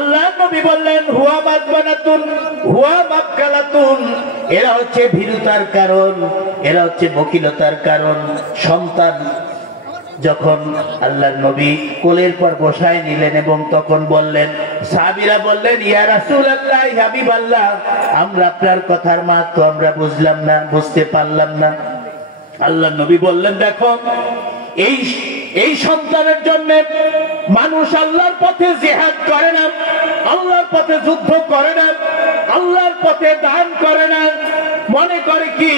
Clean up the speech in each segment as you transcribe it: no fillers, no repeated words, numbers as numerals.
আল্লাহ নবী বললেন হুয়া মাদবানাতুন হুয়া মাবকালাতুন, এরা হচ্ছে ভীরুতার কারণ, এরা হচ্ছে বকিলতার কারণ। সন্তান যখন আল্লাহর নবী কোলের পর বসায় নিলেন এবং তখন বললেন, সাহাবীরা বললেন ইয়া রাসূলুল্লাহ, হাবিবাল্লাহ, আমরা আপনার কথার মাত্র আমরা বুঝলাম না, বুঝতে পারলাম না। আল্লাহর নবী বললেন, দেখো এই সন্তানের জন্য মানুষ আল্লাহর পথে জিহাদ করে না, আল্লাহর পথে যুদ্ধ করে না, আল্লাহর পথে দান করে না। মনে করে কি?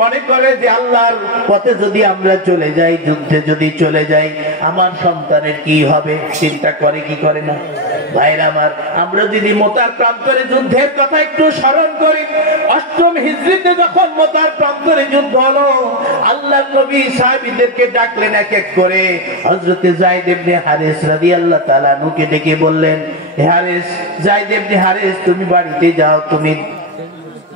মনে করে যে আল্লাহর পথে যদি আমরা চলে যাই, যুদ্ধে যদি চলে যাই, আমার সন্তানের কি হবে? চিন্তা করে কি করে না? ভাইরা আমার, আমরা যদি মোতার প্রান্তরে যুদ্ধের কথা একটু স্মরণ করি, ৮ম হিজরিতে যখন মোতার প্রান্তরে যুদ্ধ হলো, আল্লাহর নবী সাহাবীদেরকে ডাকলেন এক এক করে। হযরত যায়েদ ইবনে হারিস রাদিয়াল্লাহু তাআলা আনহুকে ডেকে বললেন, হে হারিস, যায়েদ ইবনে হারিস, তুমি বাড়িতে যাও, তুমি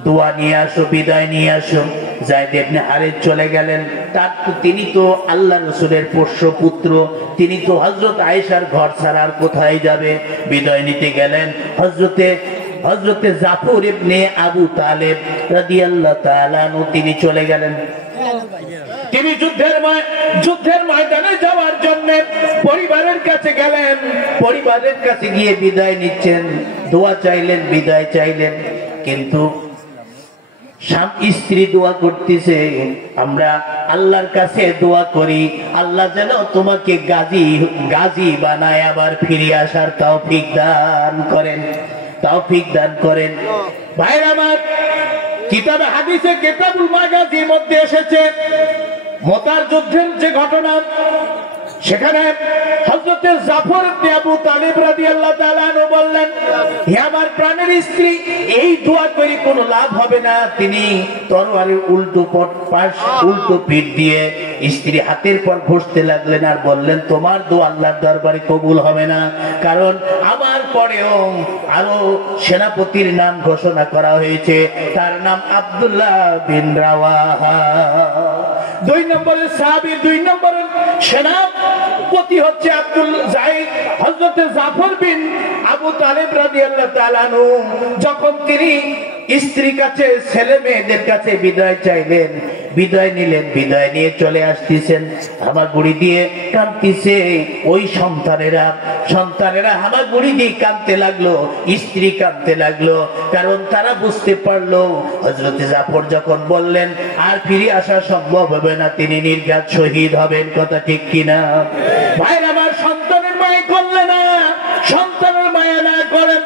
দোয়া নিয়ে আসো, বিদায় নিয়ে আসো। যায়েদ ইবনে হারিস চলে গেলেন। তিনি তো আল্লাহ রাসূলের পোষ্য পুত্র, তিনি তো হযরত আয়েশার ঘর ছাড়া আর কোথায় যাবে? বিদায় নিতে গেলেন। হযরতে জাফর ইবনে আবু তালেব রাদিয়াল্লাহু তাআলা আনহু তিনি চলে গেলেন। তিনি যুদ্ধের ময়দানে যাওয়ার জন্য পরিবারের কাছে গেলেন। পরিবারের কাছে গিয়ে বিদায় নিচ্ছেন, দোয়া চাইলেন, বিদায় চাইলেন। কিন্তু স্ত্রী দোয়া করতেছে, আমরা আল্লাহর কাছে দোয়া করি আল্লাহ যেন তোমাকে গাজী বানায় আবার ফিরে আসার তৌফিক দান করেন, তৌফিক দান করেন। ভাইরা আমার, কিতাবে হাদিসে কিতাবুল মাগাজির মধ্যে এসেছে মোতার যুদ্ধের যে ঘটনা, সেখানে হযরত জাফর ইবনে আবু তালিব রাদিয়াল্লাহু তাআলা আনহু বললেন, হে আমার প্রাণের স্ত্রী, এই দোয়া করে কোনো লাভ হবে না। তিনি তরবারির উল্টো পিঠ দিয়ে স্ত্রী হাতের পর ঘষতে লাগলেন আর বললেন, তোমার দোয়া আল্লাহর দরবারে কবুল হবে না, কারণ আমার পরেও আরো সেনাপতির নাম ঘোষণা করা হয়েছে, তার নাম আব্দুল্লাহ বিন রাওয়াহা। 2 নম্বরের সাহাবী, 2 নম্বরের সেনাপতি হচ্ছে হযরত জাফর বিন আবু তালিব রাদিয়াল্লাহু তাআলা আনহু। যখন তিনি স্ত্রীর কাছে, ছেলে মেয়েদের কাছে বিদায় চাইলেন, বিদায় নিলেন, বিদায় নিয়ে চলে আসতেছেন, হামাগুড়ি দিয়ে কাঁদতেছে। ওই সন্তানেরা হামাগুড়ি দিয়ে কাঁদতে লাগলো, স্ত্রী কাঁদতে লাগলো, কারণ তারা বুঝতে পারলো হযরত জাফর যখন বললেন আর ফিরে আসা সম্ভব হবে না, তিনি নির্ঘাত শহীদ হবেন। কথা ঠিক কিনা? ভাইরা আমার, সন্তানের মায়া করলে না, সন্তানের মায়া না করে,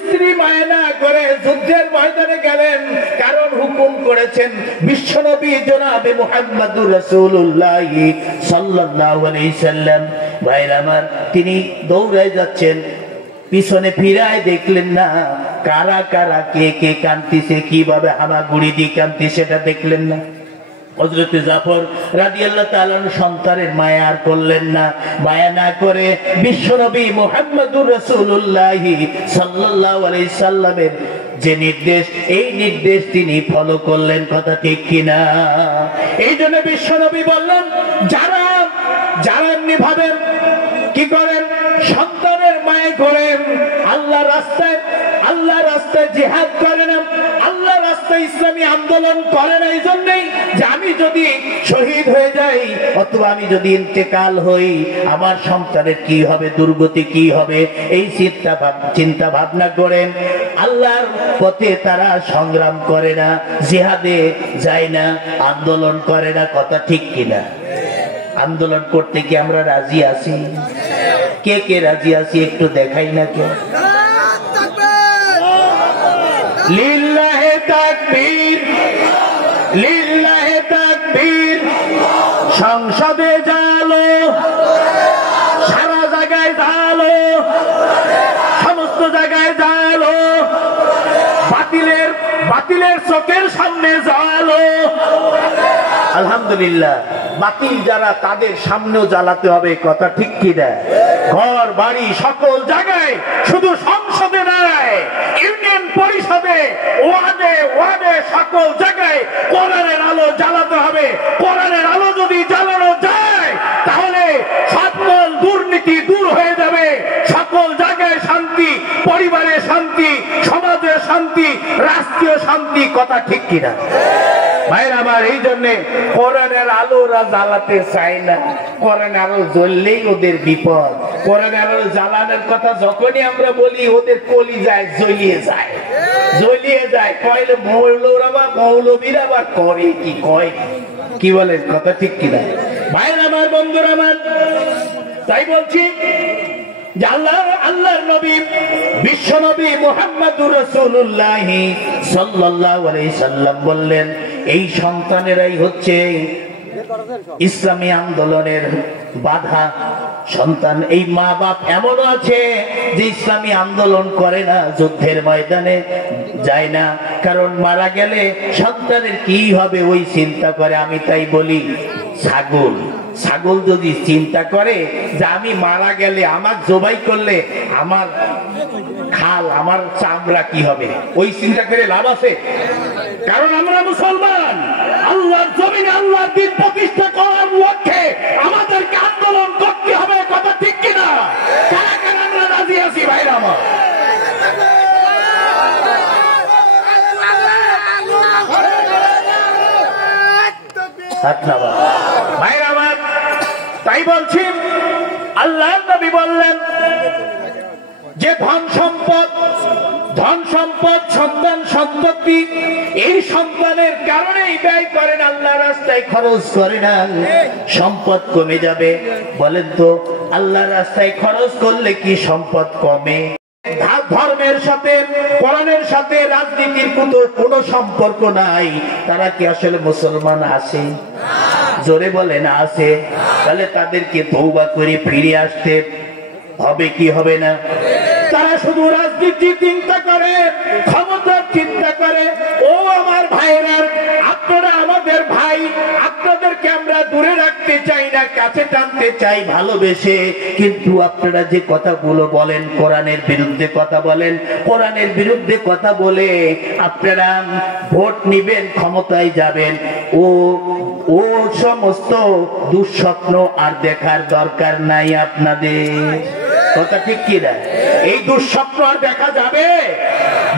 স্ত্রী মায়া না করে যুদ্ধের ময়দানে গেলেন, কারণ হুকুম করেছেন বিশ্বনবী জনাবে মুহাম্মদুর রাসূলুল্লাহ সাল্লাল্লাহু আলাইহি সাল্লাম। ভাইরা আমার, তিনি দৌড়ায় যাচ্ছেন, পিছনে ফিরায় দেখলেন না, কারা কারা কে কে কাঁদতেছে, কিভাবে হামাগুড়ি দিয়ে কাঁদতেছে সেটা দেখলেন না। হযরত জাফর রাদিয়াল্লাহু তাআলা সন্তানের মায়া আর করলেন না, মায়া না করে বিশ্বনবী মুহাম্মদুর রাসূলুল্লাহ সাল্লাল্লাহু আলাইহি সাল্লামের যে নির্দেশ, এই নির্দেশ তিনি ফলো করলেন। কথা ঠিক কিনা? এই জন্য বিশ্বনবী বললেন, যারা এমনি ভাবেন, কি করেন, সন্তানের মায়া করেন, আল্লাহ রাস্তায় জিহাদ করে না, আল্লাহ রাস্তায় ইসলামী আন্দোলন করে না, এই জন্যই যে আমি যদি শহীদ হয়ে যাই অথবা আমি যদি ইন্তেকাল হই, আমার সন্তানের কি হবে, দুর্গতি কি হবে, এই চিন্তা ভাবনা করেন। আল্লাহর পথে তারা সংগ্রাম করে না, জিহাদে যায় না, আন্দোলন করে না। কথা ঠিক কিনা? আন্দোলন করতে কি আমরা রাজি আছি? কে কে রাজি আছি একটু দেখাই না কে? লিল্লাহে তাকবীর, লিল্লাহে তাকবীর। সংসদে জালো, সারা জায়গায় জালো, সমস্ত জায়গায় জালো, বাতিলের চোখের সামনে জালো। আলহামদুলিল্লাহ, বাতিল যারা তাদের সামনেও জ্বালাতে হবে। কথা ঠিক কিনা? ঘর বাড়ি সকল জায়গায়, শুধু সংসদে নয়, ইউনিয়ন পরিষদে, ওয়ার্ডে সকল জায়গায় কোরআনের আলো জ্বালাতে হবে। কোরআনের আলো যদি জ্বালানো যায় তাহলে সকল দুর্নীতি দূর হয়ে যাবে, সকল জায়গায় শান্তি পরিবারে শান্তি, সমাজে শান্তি, রাষ্ট্রীয় শান্তি। কথা ঠিক কিনা ভাইরা আমার? এই জন্যে কোরআনের আলো ওরা জ্বালাতে চায় না। কোরআনের আলো জ্বললেই ওদের বিপদ। কোরআনের আলো জ্বালানোর কথা যখনই আমরা বলি ওদের কলিজায় জ্বলিয়ে যায়, জ্বলিয়ে যায়। কইলে মৌলবীরা আবার করে কি, কয় কি বলেন? কথা ঠিক কিনা ভাইরা আমার, বন্ধুরা আমার? তাই বলছি যে আল্লাহর নবী বিশ্ব নবী মুহাম্মদুর রাসূলুল্লাহ সাল্লাল্লাহু আলাইহি সাল্লাম বললেন, এই সন্তানেরাই হচ্ছে ইসলামী আন্দোলনের বাধা সন্তান। এই মা বাপ এমনও আছে যে ইসলামী আন্দোলন করে না, যুদ্ধের ময়দানে যায় না, কারণ মারা গেলে সন্তানের কি হবে ওই চিন্তা করে। আমি তাই বলি, ছাগল যদি চিন্তা করে যে আমি মারা গেলে, আমার জবাই করলে আমার খাল, আমার চামড়া কি হবে, ওই চিন্তা করে লাভ আছে? কারণ আমরা মুসলমান, আল্লাহর জমিনে আল্লাহর দ্বীন প্রতিষ্ঠা করার লক্ষ্যে আমাদেরকে আন্দোলন করতে হবে। কথা ঠিক কিনা? কারা কারা আমরা রাজি আছি ভাইরা আমার? ভাইরা আমার, তাই বলছি আল্লাহর নবী বললেন যে ধন সম্পদ, সন্তান সন্ততি, এই সন্তানের কারণেই ব্যয় করেন, আল্লাহ রাস্তায় খরচ করে না, সম্পদ কমে যাবে। বলেন তো, আল্লাহ রাস্তায় খরচ করলে কি সম্পদ কমে? ধর্মের সাথে, কোরআনের সাথে রাজনীতির কোনো সম্পর্ক নাই। তারা কি আসলে মুসলমান আছে? জোরে বলেন আছে। তাহলে তাদেরকে তওবা করে ফিরে আসতে হবে কি হবে না? তারা শুধু রাজনীতি চিন্তা করে, ক্ষমতার চিন্তা করে। ও আমার ভাইয়েরা, আপনারা আমাদের ভাই, আপনাদেরকে আমরা দূরে রাখতে চাই না, কাছে টানতে চাই ভালোবেসে। কিন্তু আপনারা যে কথাগুলো বলেন, কোরআনের বিরুদ্ধে কথা বলেন, কোরআনের বিরুদ্ধে কথা বলে আপনারা ভোট নিবেন, ক্ষমতায় যাবেন, ও সমস্ত দুঃস্বপ্ন আর দেখার দরকার নাই আপনাদের। কথা ঠিক কি না? এই দুঃস্বপ্ন আর দেখা যাবে?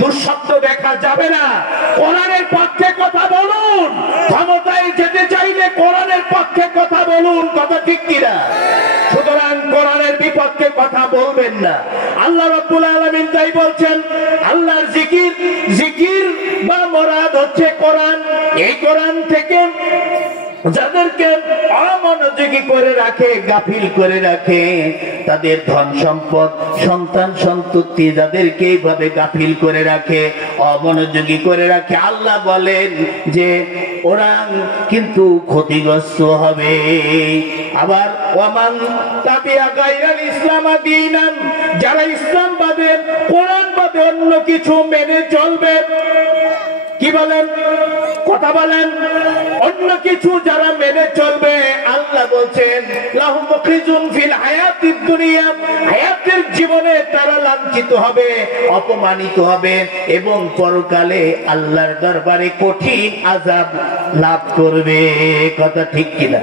দুঃস্বপ্ন দেখা যাবে না। কোরআনের পক্ষে কথা বলুন, ক্ষমতায় যেতে চাইলে কোরআনের পক্ষে কথা বলুন। কথা ঠিক কি না? সুতরাং কোরআনের বিপক্ষে কথা বলবেন না। আল্লাহ রাব্বুল আলামিন তাই বলছেন, আল্লাহর জিকির বা মুরাদ হচ্ছে কোরআন। এই কোরআন থেকে যাদেরকে অমনোযোগী করে রাখে, গাফিল করে রাখে, তাদের ধন সম্পদ, সন্তান সন্ততি যাদেরকে এইভাবে গাফিল করে রাখে, অমনোযোগী করে রাখে, আল্লাহ বলেন যে ওরা কিন্তু ক্ষতিগ্রস্ত হবে। আবার ওয়ামান তাবিয়া গায়রাল ইসলাম দীনান, যারা ইসলাম বাদে, কোরআন বাদে অন্য কিছু মেনে চলবে, কি বলেন? কথা বলেন। অন্য কিছু যারা মেনে চলবে, আল্লাহ বলছেন লাহুম মুখিজুন ফিল হায়াতিদ দুনিয়া, হায়াতের জীবনে তারা লাঞ্ছিত হবে, অপমানিত হবে এবং পরকালে আল্লাহর দরবারে কঠিন আযাব লাভ করবে। কথা ঠিক কিনা?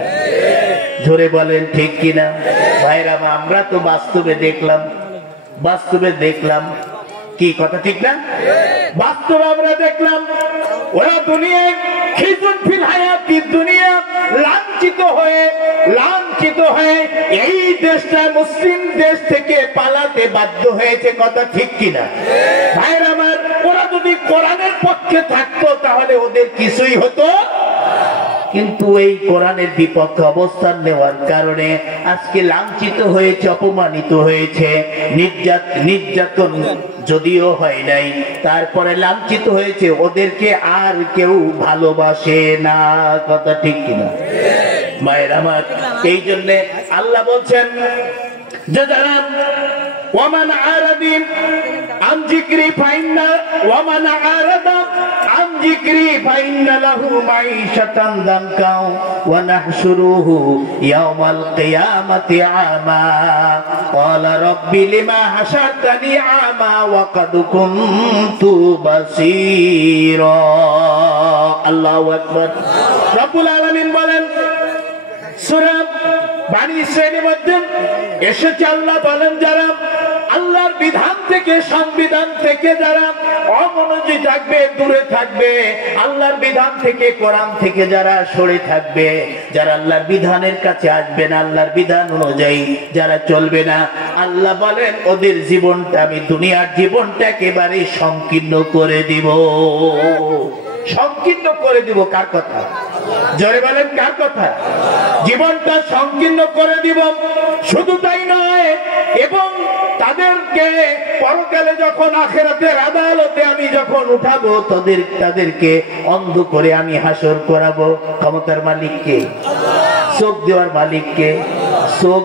জোরে বলেন ঠিক কিনা? ভাইরা, আমরা তো বাস্তবে দেখলাম কি? কথা ঠিক না? বাস্তবে আমরা দেখলাম ওরা দুনিয়ায় খিজুন ফিল হায়াতিদ দুনিয়া, লাঞ্ছিত হয়ে এই দেশটা মুসলিম দেশ থেকে পালাতে বাধ্য হয়েছে। কথা ঠিক কিনা ভাইরা আমার? ওরা যদি কোরআনের পক্ষে থাকতো তাহলে ওদের কিছুই হতো, কিন্তু এই কোরআনের বিপক্ষে অবস্থান নেওয়ার কারণে আজকে লাঞ্ছিত হয়েছে, অপমানিত হয়েছে, নির্যাতন যদিও হয় নাই, তারপরে লাঞ্ছিত হয়েছে, ওদেরকে আর কেউ ভালোবাসে না। কথা ঠিক কিনা মায়ের আমার? এই জন্য আল্লাহ বলছেন যে যারা ওয়ামান আরাদি আন যিকরি ফাইন্না ওয়ামান আরাদা আন যিকরি ফাইন্না লাহু মাঈশাতান দানকা ওয়া নাহশুরুহু ইয়াওমাল কিয়ামাতি আমা ক্বালা রাব্বি লিমা হাশারতানি আমা ওয়া ক্বাদ কুনতু বাসীরা। আল্লাহু আকবার। রব্বুল আলামিন বলেন সূরা বনী ইসরাঈলের মধ্যে এসেছে, আল্লাহ বলেন যারা আল্লাহর বিধান থেকে সংবিধান থেকে যারা অমনোযোগী থাকবে, দূরে থাকবে, আল্লাহর বিধান থেকে কোরআন থেকে যারা সরে থাকবে, যারা আল্লাহর বিধানের কাছে আসবে না, আল্লাহর বিধান অনুযায়ী যারা চলবে না, আল্লাহ বলেন ওদের জীবনটা আমি দুনিয়ার জীবনটা একেবারে সংকীর্ণ করে দিব। সংকীর্ণ করে দিব কার কথা? জোরে বলেন কার কথা? জীবনটা সংকীর্ণ করে দিব। শুধু তাই নয়, এবং তাদেরকে পরকালে যখন আখিরাতের আদালতে আমি যখন উঠাবো, তাদেরকে অন্ধ করে আমি হাসর করাবো। ক্ষমতার মালিককে, চোখ দেওয়ার মালিককে, চোখ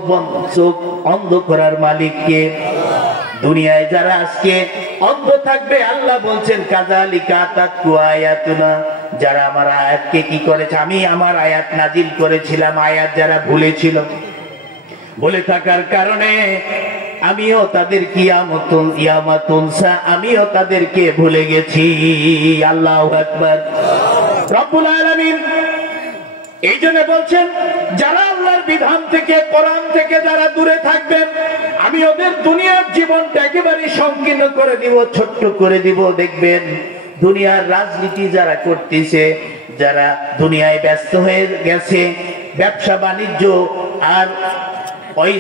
অন্ধ করার মালিককে। দুনিয়ায় যারা আজকে অন্ধ থাকবে, আল্লাহ বলছেন কাযালিকা আতাতকু আয়াতুনা, যারা আমার আয়াতকে কি করেছে, আমি আমার আয়াত নাজিল করেছিলাম, আয়াত যারা ভুলেছিল, বলে থাকার কারণে আমিও তাদের কিয়ামাতুনসা আমিও তাদেরকে ভুলে গেছি। আল্লাহু আকবার। রব্বুল আলামিন এই জন্য বলছেন, যারা আল্লাহর বিধান থেকে কোরআন থেকে যারা দূরে থাকবেন, আমি ওদের দুনিয়ার জীবনটা একেবারে সংকীর্ণ করে দিব, ছোট্ট করে দিব। দেখবেন দুনিয়ার রাজনীতি যারা করতেছে, যারা দুনিয়ায় ব্যস্ত হয়ে গেছে, ব্যবসা বাণিজ্য আর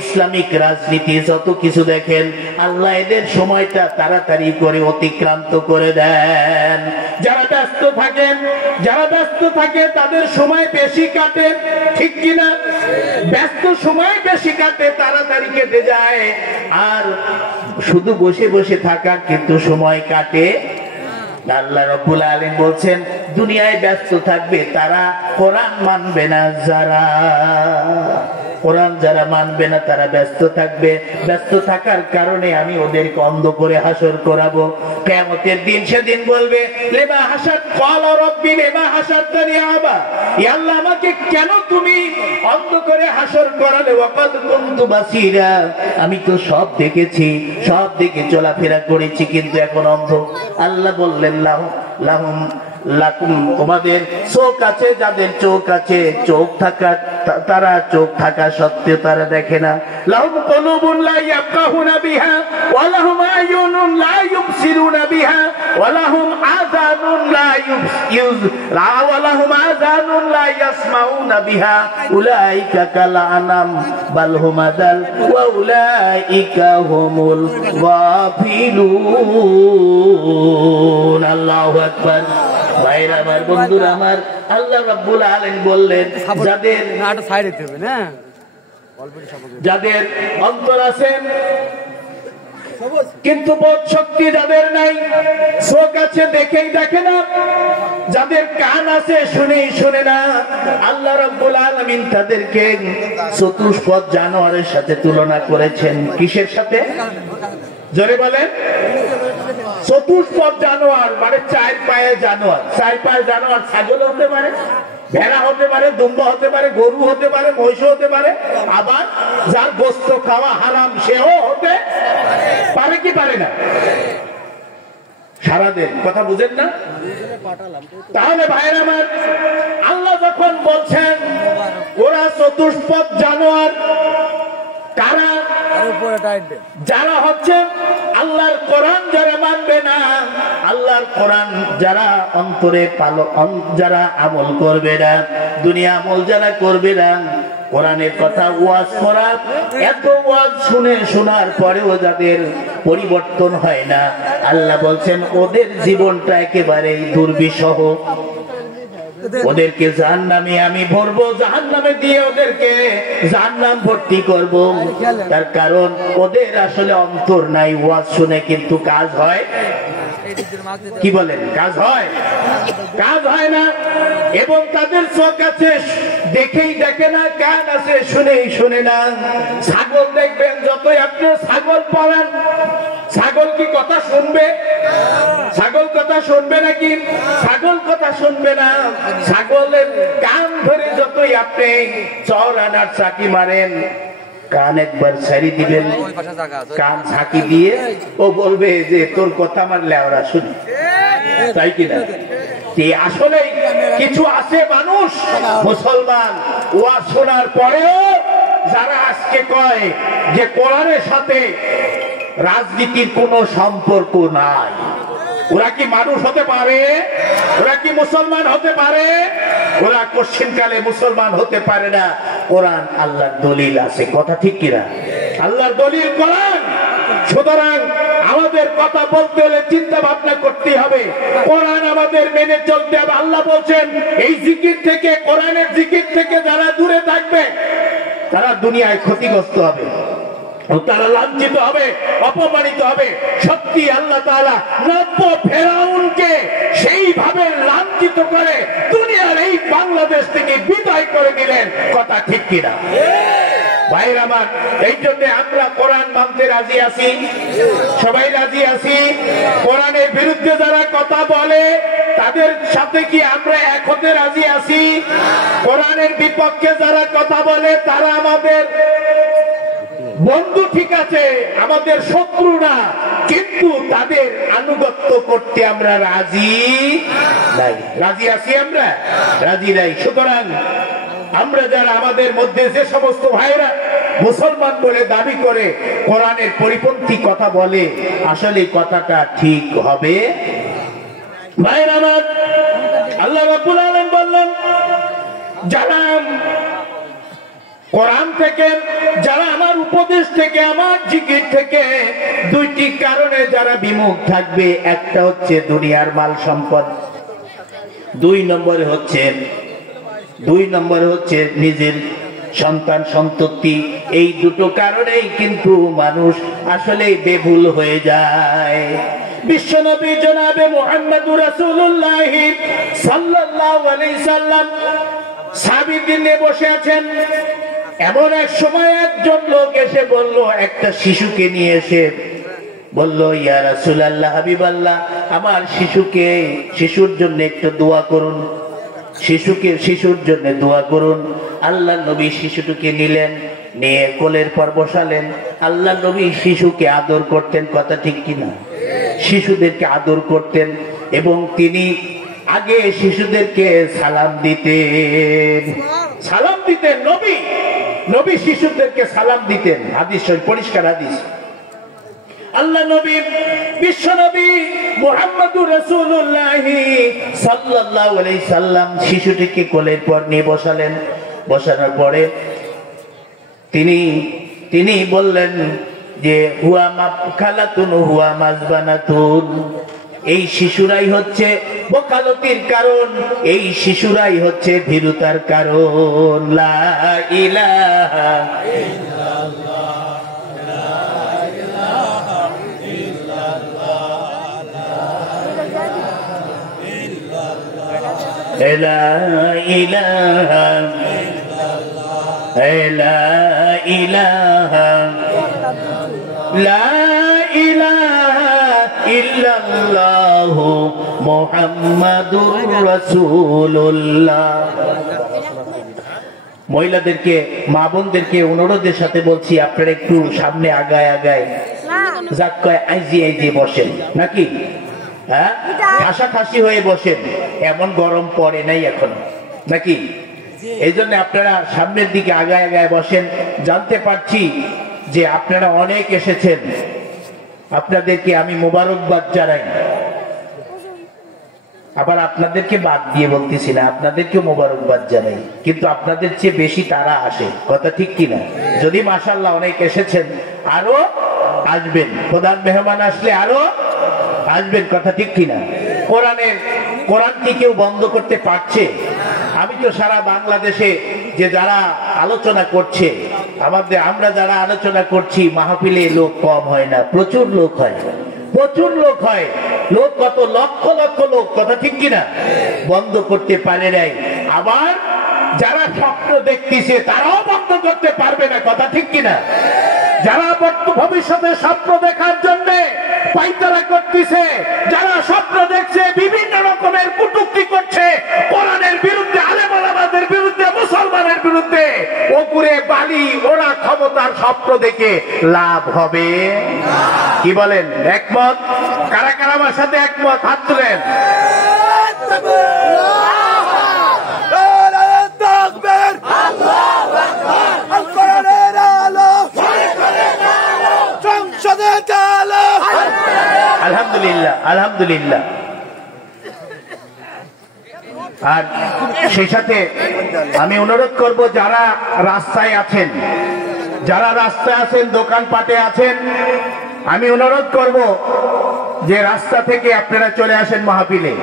ইসলামিক রাজনীতি যত কিছু দেখেন, আল্লাহ এদের সময়টা তাড়াতাড়ি করে অতিক্রান্ত করে দেন। যারা ব্যস্ত থাকে তাদের সময় বেশি কাটে, ঠিক কিনা? ব্যস্ত সময় বেশি কাটে, তাড়াতাড়ি কেটে যায়। আর শুধু বসে বসে থাকার কিন্তু সময় কাটে। আল্লাহ রাব্বুল আলামিন বলছেন, দুনিয়ায় ব্যস্ত থাকবে তারা, কোরআন মানবে না যারা, কোরআন যারা মানবে না তারা ব্যস্ত থাকবে। ব্যস্ত থাকার কারণে আমি ওদেরকে অন্ধ করে হাসর করাবো। কিয়ামতের দিন সেদিন বলবে, লিমা হাসাত ক্বালা রাব্বি লিমা হাসাতনি আবা, ইয়া আল্লাহ আমাকে কেন তুমি অন্ধ করে হাসর করালে? ওয়াকাদ কুনতু বাসীরা, আমি তো সব দেখেছি, সব দিকে চলাফেরা করেছি, কিন্তু এখন অন্ধ। আল্লাহ বললেন, লাহুম লাকুম, তোমাদের চোখ আছে, যাদের চোখ আছে, চোখ থাকা তারা চোখ থাকা সত্ত্বেও তারা দেখে না। লাহুম কুলুবুন লা ইয়াফকাহুনা বিহা ওয়া লাহুম আয়ুনুন লা ইউবসিরুনা বিহা ওয়া লাহুম আযানুন লা ইয়াসমাউনা বিহা উলাইকা কাল আনাম বাল হুম আদাল ওয়া উলাইকা হুমুল গাফিলুন। আল্লাহু আকবার। ভাইরা আমার, বন্ধুরা আমার, আল্লাহ রাব্বুল আলামিন বললেন, যাদের অন্তর আছে কিন্তু বোধ শক্তি যাদের নাই, চোখ আছে দেখেই দেখে না, যাদের কান আছে শুনেই শুনে না, আল্লাহ রাব্বুল আলামিন তাদেরকে চতুষ্পদ জানোয়ারের সাথে তুলনা করেছেন। কিসের সাথে? জোরে বলেন। চতুষ্পদ জানোয়ার মানে চার পায়ে জানোয়ার। চার পায়ে জানোয়ার ছাগল হতে পারে, ভেড়া হতে পারে, দুম্বা হতে পারে, গরু হতে পারে, মহিষ হতে পারে, আবার যার গোস্ত খাওয়া হারাম সেও হতে পারে কি পারে না? সারাদিন কথা বুঝেন না? তাহলে ভাইয়ের আমার, আল্লাহ যখন বলছেন ওরা চতুষ্পদ জানোয়ার, কারা? যারা হচ্ছে আল্লাহর কোরআন যারা মানবে না, আল্লাহর কোরআন যারা অন্তরে যারা আমল করবে না, দুনিয়া আমল যারা করবে না, কোরআনের কথা ওয়াজ করা, এত ওয়াজ শোনার পরেও যাদের পরিবর্তন হয় না, আল্লাহ বলছেন ওদের জীবনটা একেবারে দুর্বিষহ। ওদেরকে জাহান্নামে আমি ভরবো, জাহান্নামে দিয়ে ওদেরকে জাহান্নাম ভর্তি করব। তার কারণ ওদের আসলে অন্তর নাই। ওয়াজ শুনে কিন্তু কাজ হয়? কি বলেন? কাজ হয়? কাজ হয় না। এবং তাদের চোখ আছে দেখেই দেখে না, কান আছে শুনেই শুনে না। ছাগল দেখবেন, যতই আপনি ছাগল পড়ান, ছাগল কি কথা শুনবে? ছাগল কথা শুনবে নাকি? ছাগল কথা শুনবে না। ছাগলের কান ধরে যতই আপনি চর আনার চাকি মারেন, কান একবার ছাড়ি দিবেন, কান ঝাঁকি দিয়ে ও বলবে যে তোর কথা আমার লেওরা শুনি, তাই কিনা? আসলে কিছু আছে মানুষ মুসলমান ওয়াজ শোনার পরেও যারা আজকে কয় যে কোরআনের সাথে রাজনীতির কোনো সম্পর্ক নাই। ওরা কি মানুষ হতে পারে? ওরা কি মুসলমান হতে পারে? ওরা কোশ্চিনকালে মুসলমান হতে পারে না। কোরআন আল্লাহর দলিল আছে, কথা ঠিক কিনা? আল্লাহর দলিল কোরআন। সুতরাং আমাদের কথা বলতে হলে চিন্তা ভাবনা করতে হবে, কোরআন আমাদের মেনে চলতে হবে। আল্লাহ বলছেন এই জিকির থেকে, কোরআনের জিকির থেকে যারা দূরে থাকবে তারা দুনিয়ায় ক্ষতিগ্রস্ত হবে, তারা লাঞ্ছিত হবে, অপমানিত হবে। সত্যি আল্লাহ তাআলা নব্য ফেরাউনকে সেইভাবে লাঞ্ছিত করে দুনিয়ার এই বাংলাদেশ থেকে বিদায় করে দিলেন, কথা ঠিক কিনা? ভাইয়ের আমার, এই জন্য আমরা কোরআন মানতে রাজি আছি, সবাই রাজি আছি। কোরআনের বিরুদ্ধে যারা কথা বলে তাদের সাথে কি আমরা এক হতে রাজি আছি? কোরআনের বিপক্ষে যারা কথা বলে তারা আমাদের বন্ধু, ঠিক আছে, আমাদের শত্রু না, কিন্তু তাদের আনুগত্য করতে আমরা রাজি নাই। রাজি আছি আমরা? রাজি নাই। সুতরাং আমরা যারা আমাদের মধ্যে যে সমস্ত ভাইরা মুসলমান বলে দাবি করে কোরআনের পরিপন্থী কথা বলে, আসলে কথাটা ঠিক হবে? ভাইরা আমার, আল্লাহ রাব্বুল আলামিন বললেন যারা কোরআন থেকে, যারা আমার উপদেশ থেকে, আমার জিকির থেকে দুইটি কারণে যারা বিমুখ থাকবে, একটা হচ্ছে দুনিয়ার মাল সম্পদ, দুই নম্বরে হচ্ছে নিজের সন্তান সন্ততি। এই দুটো কারণেই কিন্তু মানুষ আসলে বেভুল হয়ে যায়। বিশ্বনবী জনাবে মুহাম্মদুর রাসূলুল্লাহ সাল্লাল্লাহু আলাইহি সাল্লাম সাহাবীদের নিয়ে বসে আছেন। এমন এক সময় একজন লোক এসে বলল, একটা শিশুকে নিয়ে এসে বলল, ইয়া রাসূলুল্লাহ, হাবিবাল্লাহ, আমার শিশুর জন্য একটু দোয়া করুন, শিশুর জন্য দোয়া করুন। আল্লাহ নবী শিশুটিকে নিলেন, নিয়ে কোলের পর বসালেন। আল্লাহ নবী শিশুকে আদর করতেন, কথা ঠিক কিনা? শিশুদেরকে আদর করতেন এবং তিনি আগে শিশুদেরকে সালাম দিতেন। নবী শিশুদেরকে সালাম দিতেন। হাদিস, পরিষ্কার হাদিস। আল্লাহ নবী, বিশ্ব নবী মুহাম্মদুর রাসূলুল্লাহ সাল্লাল্লাহু আলাইহি সাল্লাম শিশুটিকে কোলের পর নিয়ে বসালেন। বসানোর পরে তিনি বললেন যে হুয়া মাবখালাতুন হুয়া মাজবানাতুন, এই শিশুরাই হচ্ছে বকালতির কারণ, এই শিশুরাই হচ্ছে ভীরুতার কারণ। লা ইলাহা ইল্লাল্লাহ, লা ইলাহা ইল্লাল্লাহ, লা ইলাহা ইল্লাল্লাহু মুহাম্মাদুর রাসূলুল্লাহ। মহিলাদেরকে, মা বোনদেরকে অনুরোধের সাথে বলছি, আপনারা একটু সামনে আগায় যাক কয় আইজি বসেন, নাকি? হ্যাঁ, ঠাসাঠাসি হয়ে বসেন, এমন গরম পড়ে নাই এখন, নাকি? এই জন্য আপনারা সামনের দিকে আগায় বসেন। জানতে পারছি যে আপনারা অনেক এসেছেন, আপনাদেরকে আমি মোবারকবাদ জানাই। আবার আপনাদেরকে বাদ দিয়ে বলতেছি না, আপনাদেরকে মোবারকবাদ জানাই, কিন্তু আপনাদের চেয়ে বেশি তারা আসে, কথা ঠিক কিনা? যদি মাশাআল্লাহ অনেক এসেছেন, আরো আসবেন, প্রধান মেহমান আসলে আরো আসবেন, কথা ঠিক কিনা? কোরআন কি কেউ বন্ধ করতে পারছে? আমি তো সারা বাংলাদেশে যে যারা আলোচনা করছে, আমরা যারা আলোচনা করছি, মাহফিলে লোক কম হয় না, প্রচুর লোক হয়, লোক কত লক্ষ লক্ষ লোক, কথা ঠিক কিনা? বন্ধ করতে পারে নাই। আবার যারা স্বপ্ন দেখতেছে তারাও বন্ধ করতে পারবে না, কথা ঠিক কিনা? যারা ভবিষ্যতে স্বপ্ন দেখার জন্য পায়তারা করতেছে, যারা স্বপ্ন দেখছে, বিভিন্ন রকমের কটূক্তি করছে, কোরআনের বিরুদ্ধে, আলেম ওলামাদের বিরুদ্ধে, মুসলমানের বিরুদ্ধে, ওপরে বালি ওরা ক্ষমতার স্বপ্ন দেখে লাভ হবে? কি বলেন? একমত? কারা কারা আমার সাথে একমত? হাত তুলেন। সংসদে আলহামদুলিল্লাহ, আলহামদুলিল্লাহ। আর সেই সাথে আমি অনুরোধ করব, যারা রাস্তায় আছেন, যারা রাস্তায় আছেন, দোকানপাটে আছেন, আমি অনুরোধ করব যে রাস্তা থেকে আপনারা চলে আসেন মাহফিলে।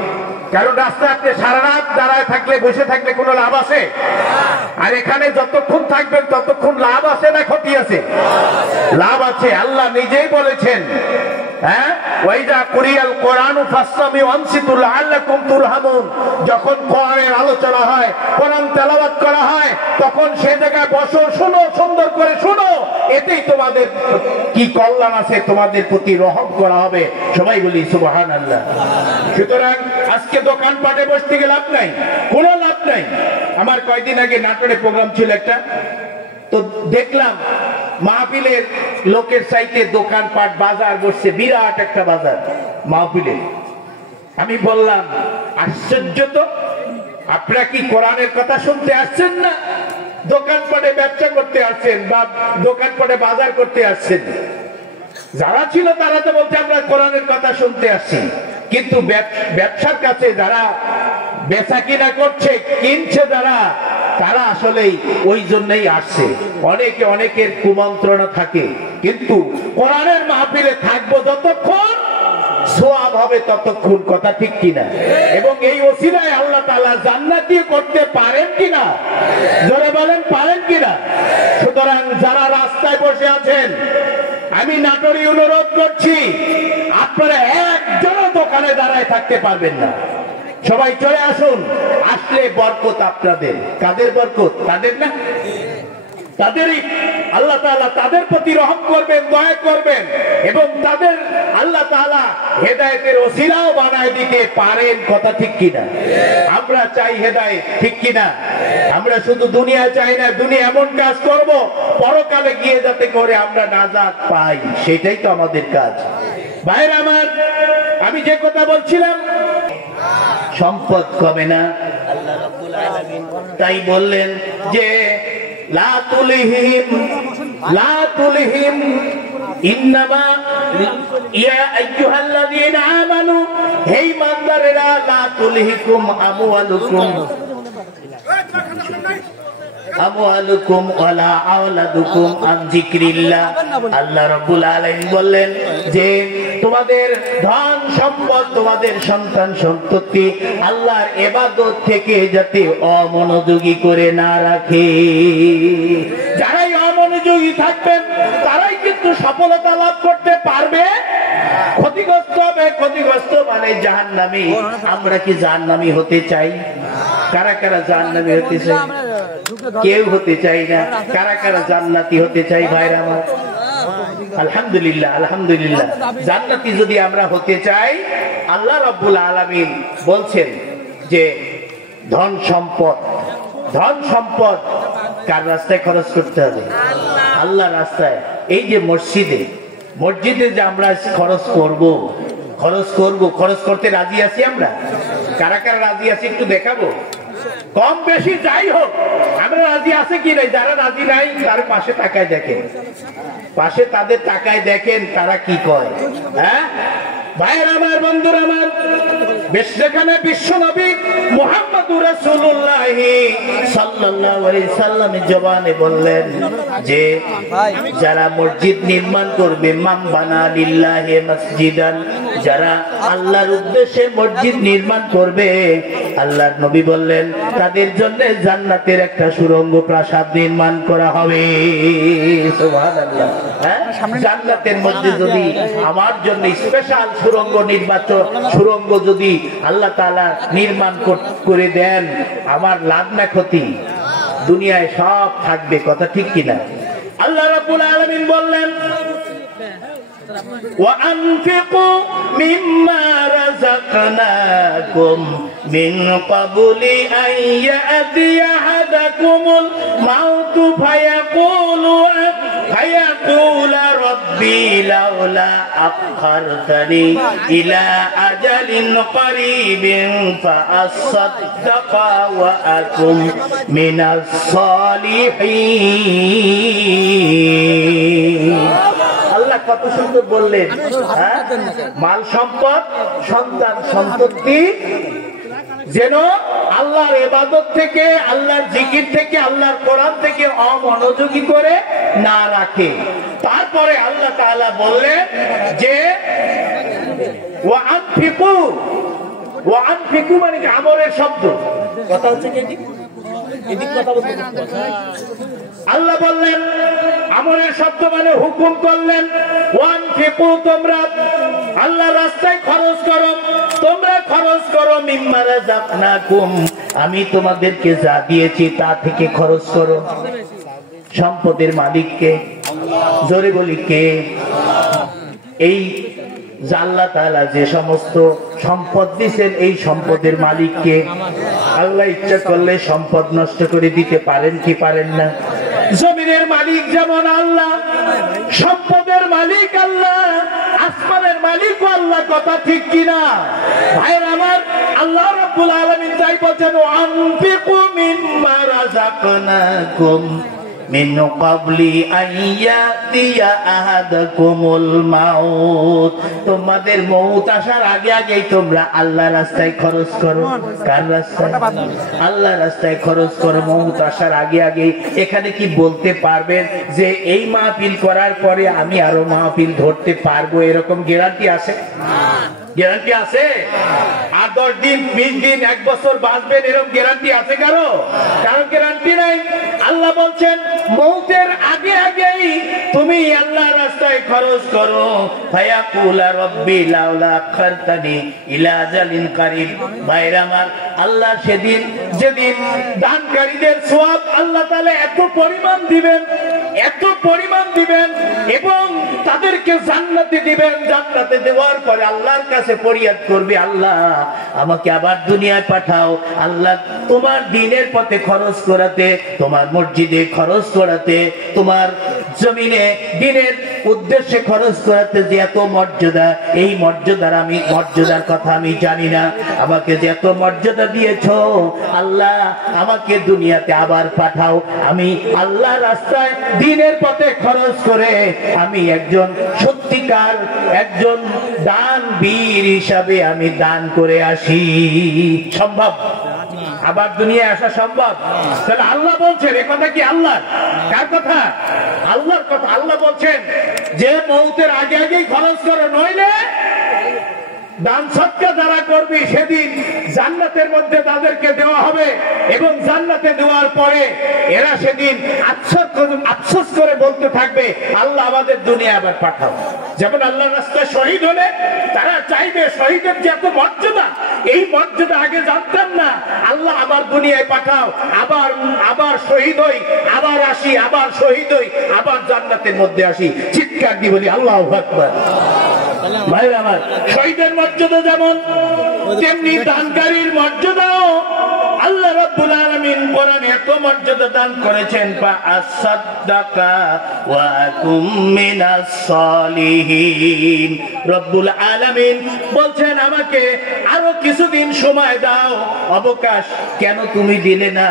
কারণ রাস্তায় আপনি সারা রাত দাঁড়ায় থাকলে, বসে থাকলে কোনো লাভ আছে? আর এখানে যতক্ষণ থাকবেন ততক্ষণ লাভ আছে না ক্ষতি আছে? লাভ আছে। আল্লাহ নিজেই বলেছেন, হ্যাঁ, ওয়াইদা কুরিয়াল কোরআনু ফাসতামিউ আনসিতু লাআল্লাকুম তুরহামুন। যখন কোরআনের আলোচনা হয়, কোরআন তেলাওয়াত করা হয়, তখন সে জায়গায় বসো, শুনো, সুন্দর করে শুনো, এতেই তোমাদের কি কল্যাণ আছে, তোমাদের প্রতি রহম করা হবে। সবাই বলি সুবহানাল্লাহ। সুতরাং আজকে দোকানপাটে বসতে গেলে লাভ নাই, কোনো লাভ নাই। আমার কয়েকদিন আগে নাটোরে প্রোগ্রাম ছিল একটা, তো দেখলাম মাহফিলের লোকের চাইতে দোকানপাট, বাজার বসছে, বিরাট একটা বাজার মাহফিলে। আমি বললাম, আশ্চর্য তো, আপনারা কি কোরআনের কথা শুনতে আসছেন না দোকানপাটে ব্যবসা করতে আসছেন, বা দোকানপাটে বাজার করতে আসছেন? যারা ছিল তারা তো বলছে আমরা কোরআনের কথা শুনতে আসছি, কিন্তু ব্যবসার কাছে যারা বেচা কিনা করছে, কিনছে যারা, তারা আসলেই ওই জন্যই আসছে। অনেকে অনেকের কুমন্ত্রণা থাকে, কিন্তু কোরআনের মাহফিলে থাকবো যতক্ষণ, সওয়াব হবে ততক্ষণ। কথা ঠিক কিনা? এবং এই ওসিলায় আল্লাহ তাআলা জান্নাতি করতে পারেন কিনা? জোরে বলেন, পারেন কিনা? সুতরাং যারা রাস্তায় বসে আছেন, আমি নাটোরে অনুরোধ করছি, আপনারা একজনও দোকানে দাঁড়ায় থাকতে পারবেন না। সবাই চলে আসুন। আসলে বরকত আপনাদের। কাদের বরকত? তাদের না? তাদেরই আল্লাহ তাআলা তাদের প্রতি রহম করবেন, দয়া করবেন, এবং তাদের আল্লাহ তাআলা হেদায়েতের ওসিলাও বানায় দিতে পারেন। কথা ঠিক কিনা? আমরা চাই হেদায়েত, ঠিক কিনা? আমরা শুধু দুনিয়া চাই না, দুনিয়া এমন কাজ করব পরকালে গিয়ে যাতে করে আমরা নাজাত পাই, সেটাই তো আমাদের কাজ। ভাইরা আমার, আমি যে কথা বলছিলাম, সম্পদ কমে না। আল্লাহ রাব্বুল আলামিন তাই বললেন যে লা তুলহিম ইন্নামা ইয়া আইয়ুহাল্লাযীনা আমানু, হে ঈমানদারেরা, লা তুলহিকুম আমওয়ালুকুম ওয়ালা আওলাদুকুম আন যিকরিল্লাহ। আল্লাহ রাব্বুল আলামিন বললেন যে তোমাদের ধন সম্পদ, তোমাদের সন্তান সন্ততি আল্লাহর ইবাদত থেকে যাতে অমনোযোগী করে না রাখে। যারাই অমনোযোগী থাকবেন তারাই কিন্তু সফলতা লাভ করতে পারবে, ক্ষতিগ্রস্ত হবে। ক্ষতিগ্রস্ত মানে জাহান্নামী। আমরা কি জাহান্নামী হতে চাই? কারা কারা জাহান্নামী হতে চাই? কেউ হতে চাই না। কারা কারা জান্নাতি হতে চাই? ভাইরা আমার, আলহামদুলিল্লাহ, আলহামদুলিল্লাহ। জান্নাতি যদি আমরা হতে চাই, আল্লাহ রাব্বুল আলামিন বলছেন যে ধন সম্পদ কার রাস্তায় খরচ করতে হবে? আল্লাহ রাস্তায়। এই যে মসজিদে যে আমরা খরচ করতে রাজি আছি আমরা? কারা কারা রাজি আছি একটু দেখাবো? কম বেশি যাই হোক, আমরা রাজি আছে কি নাই? যারা রাজি নাই তার পাশে তাকায় দেখেন, তাদের তাকায় দেখেন তারা কি কয়। হ্যাঁ ভাইয়ের আমার, বন্ধুর আমার, যেখানে বিশ্ব নবী মুহাম্মদুর রাসূলুল্লাহ সাল্লাল্লাহু আলাইহি সাল্লামের জবানে বললেন যে যারা মসজিদ নির্মাণ করবে, মান বানা লিল্লাহি মসজিদান, যারা আল্লাহর উদ্দেশ্যে মসজিদ নির্মাণ করবে, আল্লাহর নবী বললেন তাদের জন্য জান্নাতের একটা সুড়ঙ্গ প্রাসাদ নির্মাণ করা হবে। সুবহানাল্লাহ। হ্যাঁ, জান্নাতের মধ্যে যদি আমার জন্য স্পেশাল সুড়ঙ্গ যদি আল্লাহ তাআলা নির্মাণ করে দেন, আমার লাভ না ক্ষতি? দুনিয়ায় সব থাকবে। কথা ঠিক কিনা? আল্লাহ রাব্বুল আলামিন বললেন وَأَنْفِقُوا مِمَّا رَزَقْنَاكُمْ مِنْ قَبْلِ أَنْ يَأْتِيَ أَحَدَكُمُ الْمَوْتُ فَيَقُولَ رَبِّي لَوْلَا أَخَّرْتَنِي إِلَى أَجَلٍ قَرِيبٍ فَأَصَّدَّقَ وَأَكُنْ مِنَ الصَّالِحِينَ। আল্লাহ কত সুন্দর বললেন, হ্যাঁ, মাল সম্পদ সন্তান সন্ততি যেন আল্লাহর ইবাদত থেকে, আল্লাহর জিকির থেকে, আল্লাহর কোরআন থেকে অমনোযোগী করে না রাখে। তারপরে আল্লাহ তাআলা বললেন যে ওয়া আনফিকু মানে আমরের শব্দ, কথা হচ্ছে কি এদিক কথা বলতে, আল্লাহ বললেন আমরের শব্দ মানে হুকুম করলেন ওয়ানফিকু, তোমরা আল্লাহর রাস্তায় খরচ করো, তোমরা খরচ করো মিম্মা রাযাকনাকুম, আমি তোমাদেরকে যা দিয়েছি তা থেকে খরচ করো। সম্পদের মালিককে, জোরে বলি কে? এই আল্লাহ তাআলা যে সমস্ত সম্পদ দিয়েছেন, এই সম্পদের মালিককে। আল্লাহ ইচ্ছা করলে সম্পদ নষ্ট করে দিতে পারেন কি পারেন না? জমিনের মালিক যেমন আল্লাহ, সম্পদের মালিক আল্লাহ, আসমানের মালিক আল্লাহ, কথা ঠিক কিনা ভাইরা আমার? আল্লাহ রাব্বুল আলামিন তাই বলেন আনফিকু মিম্মা রাযাকনাকুম মিন ক্বাবলি আন ইয়াতিয়া আহাদাকুমুল মাউত, তোমাদের মউত আসার আগে আগেই তোমরা আল্লাহর রাস্তায় খরচ করো। কার রাস্তায়? আল্লাহর রাস্তায় খরচ করো মউত আসার আগে আগেই। এখানে কি বলতে পারবেন যে এই মাহফিল করার পরে আমি আরো মাহফিল ধরতে পারবো, এরকম গ্যারান্টি আছে? গ্যারান্টি আছে? আর 10 দিন 20 দিন 1 বছর বাঁচবেন এরকম গ্যারান্টি আছে কারো? কারো গ্যারান্টি নাই। আল্লাহ বলছেন মউতের আগে আগেই তুমি আল্লাহর রাস্তায় খরচ করো। ফায়াকুলা রব্বি লাউলা আখারতানি ইলা আজালিন কারীব। ভাইরা আমার, আল্লাহ সেদিন যেদিন দানকারীদের সওয়াব আল্লাহ তাআলা এত পরিমাণ দিবেন, এত পরিমাণ দিবেন এবং তাদেরকে জান্নাতে দিবেন। জান্নাতে দেওয়ার পরে আল্লাহর কাছে ফরিয়াদ করবে, আল্লাহ আমাকে আবার দুনিয়ায় পাঠাও। আল্লাহ তোমার দ্বীনের পথে খরচ করাতে, তোমার মসজিদে খরচ করাতে, তোমার জমিনে দ্বীনের উদ্দেশ্যে খরচ করাতে যে এত মর্যাদা, এই মর্যাদার কথা আমি জানি না। আমাকে যে এত মর্যাদা দিয়েছো আল্লাহ, আমাকে দুনিয়াতে আবার পাঠাও। আমি আল্লাহর রাস্তায় দ্বীনের পথে খরচ করে আমি একজন সত্যিকার একজন দানবীর হিসাবে আমি দান করে আসি। সম্ভব? আবার দুনিয়ায় আসা সম্ভব? তাহলে আল্লাহ বলছেন, এ কথা কি আল্লাহ? কার কথা? আল্লাহর কথা। আল্লাহ বলছেন যে মউতের আগে আগেই খরচ করো, নইলে দান সদকা যারা করবি সেদিন জান্নাতের মধ্যে তাদেরকে দেওয়া হবে এবং জান্নাতে দেওয়ার পরে এরা সেদিন আফসোস করে বলতে থাকবে, আল্লাহ আমাদের দুনিয়া আবার পাঠাও। যেমন আল্লাহর রাস্তায় শহীদ হলে তারা চাইবে শহীদের যে এত মর্যাদা, এই মর্যাদা আগে জানতাম না, আল্লাহ আবার দুনিয়ায় পাঠাও, আবার শহীদ হই, আবার আসি, আবার শহীদ হই, আবার জান্নাতের মধ্যে আসি। চিৎকার দিয়ে বলি আল্লাহু আকবার। ভাইরা আমার, শহীদের মর্যাদা যেমন তেমনি দানকারীর মর্যাদাও আল্লাহ রাব্বুল আলামিন কোরআনে এত মর্যাদা দান করেছেন। ফাআসাদদাকা ওয়া কুম মিনাস সালিহিন। রব্বুল আলামিন বলছেন আমাকে আরো কিছুদিন সময় দাও, অবকাশ। কেন তুমি দিলে না?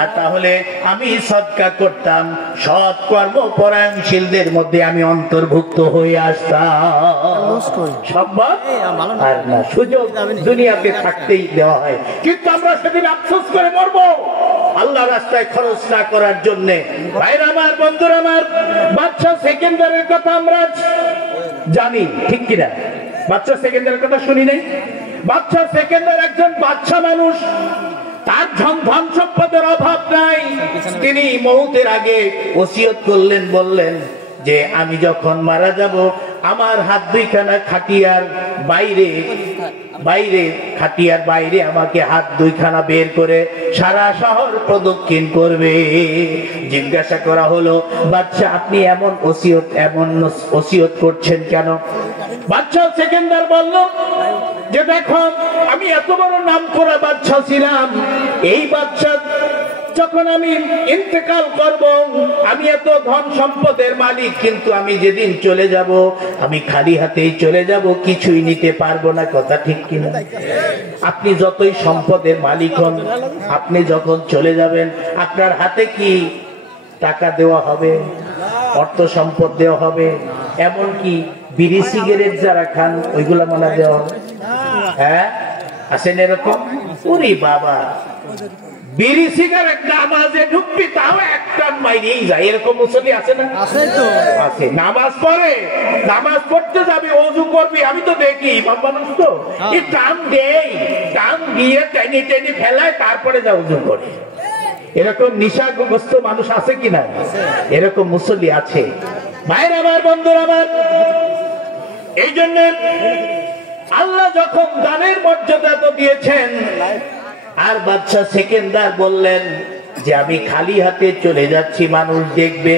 আর তাহলে আমি সদকা করতাম, সৎ কর্মপরায়ণশীলদের মধ্যে আমি অন্তর্ভুক্ত হয়ে আসতাম। সম্ভব? আর না, সুযোগ দুনিয়াতে থাকতেই দেওয়া হয়, কিন্তু আমরা সেদিন আফসোস করে মরবো আল্লাহ রাস্তায় খরচ না করার জন্য। ভাইরা আমার, বন্ধুরা আমার, বাচ্চা সেকেন্ডারের কথা আমরা জানি, ঠিক কিনা? বাচ্চা সেকেন্ডারের কথা শুনি নাই? বাচ্চা সেকেন্ডার একজন বাচ্চা মানুষ, তার ধন সম্পদের অভাব নাই। তিনি মউতের আগে ওসিয়ত করলেন, বললেন যে আমি যখন মারা যাব আমার হাত দুইখানা খাটিয়ার বাইরে আমাকে হাত দুইখানা বের করে সারা শহর প্রদক্ষিণ করবে। জিজ্ঞাসা করা হলো, বাচ্চা আপনি এমন ওসিয়ত করছেন কেন? বাচ্চা সেকেন্ডার বলল যে দেখো, আমি এত বড় নাম করা বাচ্চা ছিলাম, এই বাচ্চা যখন আমি ইন্তেকাল করব, আমি এত ধন সম্পদের মালিক, কিন্তু আমি যেদিন চলে যাব আমি খালি হাতেই চলে যাব, কিছুই নিতে পারবো না। কথা ঠিক কিনা? আপনি যতই সম্পদের মালিক হন, আপনি যখন চলে যাবেন আপনার হাতে কি টাকা দেওয়া হবে? অর্থ সম্পদ দেওয়া হবে? এমনকি বিড়ি সিগারেট যারা খান ওইগুলা মানা দেওয়া হবে? হ্যাঁ, আছেন এরকম? ওরে বাবা, বিড়ি সিগারেট নামাজে ঢুকবি তাও একটা মাইরেই যায়, এরকম মুসল্লি আছে না? আছে। নামাজ পড়ে, নামাজ পড়তে যাবি, ওযু করবি, আমি তো দেখি ইমাম মানুষ তো এই টান দেই, টান দিয়ে টেনে টেনে ফেলায়, তারপরে যা ওযু করে। এরকম নিশাগ্রস্ত মানুষ আছে কিনা? এরকম মুসল্লি আছে। ভাইরা আমার, বন্ধুরা আমার, এই জন্য আল্লাহ যখন দানের মর্যাদা তো দিয়েছেন, আর বাদশা সেকেন্দার বললেন যে আমি খালি হাতে চলে যাচ্ছি, মানুষ দেখবে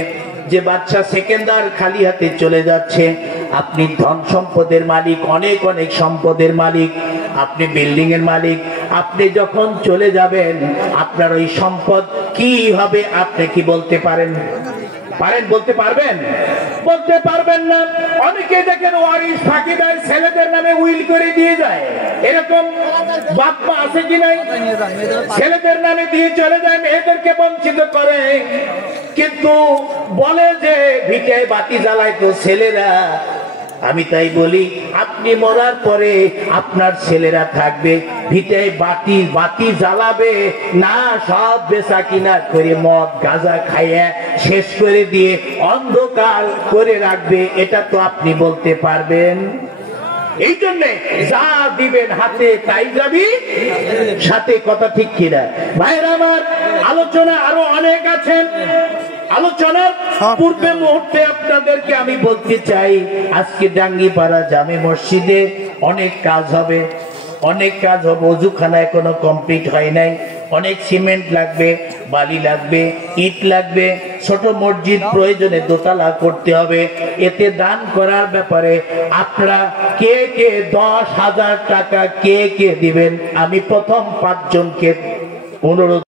যে বাদশা সেকেন্দার খালি হাতে চলে যাচ্ছে। আপনি ধন সম্পদের মালিক, অনেক অনেক সম্পদের মালিক, আপনি বিল্ডিং এর মালিক, আপনি যখন চলে যাবেন আপনার ওই সম্পদ কি হবে আপনি কি বলতে পারেন? বলতে পারবেন? বলতে পারবেন না। অনেকে দেখেন ওয়ারিশ ফাঁকি দেয়, ছেলেদের নামে উইল করে দিয়ে যায়, এরকম বাপ মা আছে কি নাই? ছেলেদের নামে দিয়ে চলে যায়, মেয়েদেরকে বঞ্চিত করে, কিন্তু বলে যে ভিটায় বাতি জ্বালায় তো ছেলেরা। আমি তাই বলি, আপনি মরার পরে আপনার ছেলেরা থাকবে, ভিটায় বাতি জ্বালাবে না, সব বেচা কিনা করে মদ গাঁজা খাইয়ে শেষ করে দিয়ে অন্ধকার করে রাখবে। এটা তো আপনি বলতে পারবেন? এই জন্যে যা দিবেন হাতে তাই যাবি সাথে, কথা ঠিক কিনা? ভাইরা আমার, আলোচনা আরো অনেক আছেন। আলোচনার পূর্বে মুহূর্তে আপনাদেরকে আমি বলতে চাই, আজকে ডাঙ্গিপাড়া জামে মসজিদে অনেক কাজ হবে, অনেক কাজ হবে। ওযুখানা এখনো কমপ্লিট হয় নাই, অনেক সিমেন্ট লাগবে, বালি লাগবে, ইট লাগবে। ছোট মসজিদ প্রয়োজনে দোতলা করতে হবে। এতে দান করার ব্যাপারে আপনারা কে কে 10,000 টাকা কে কে দিবেন? আমি প্রথম 5 জনকে অনুরোধ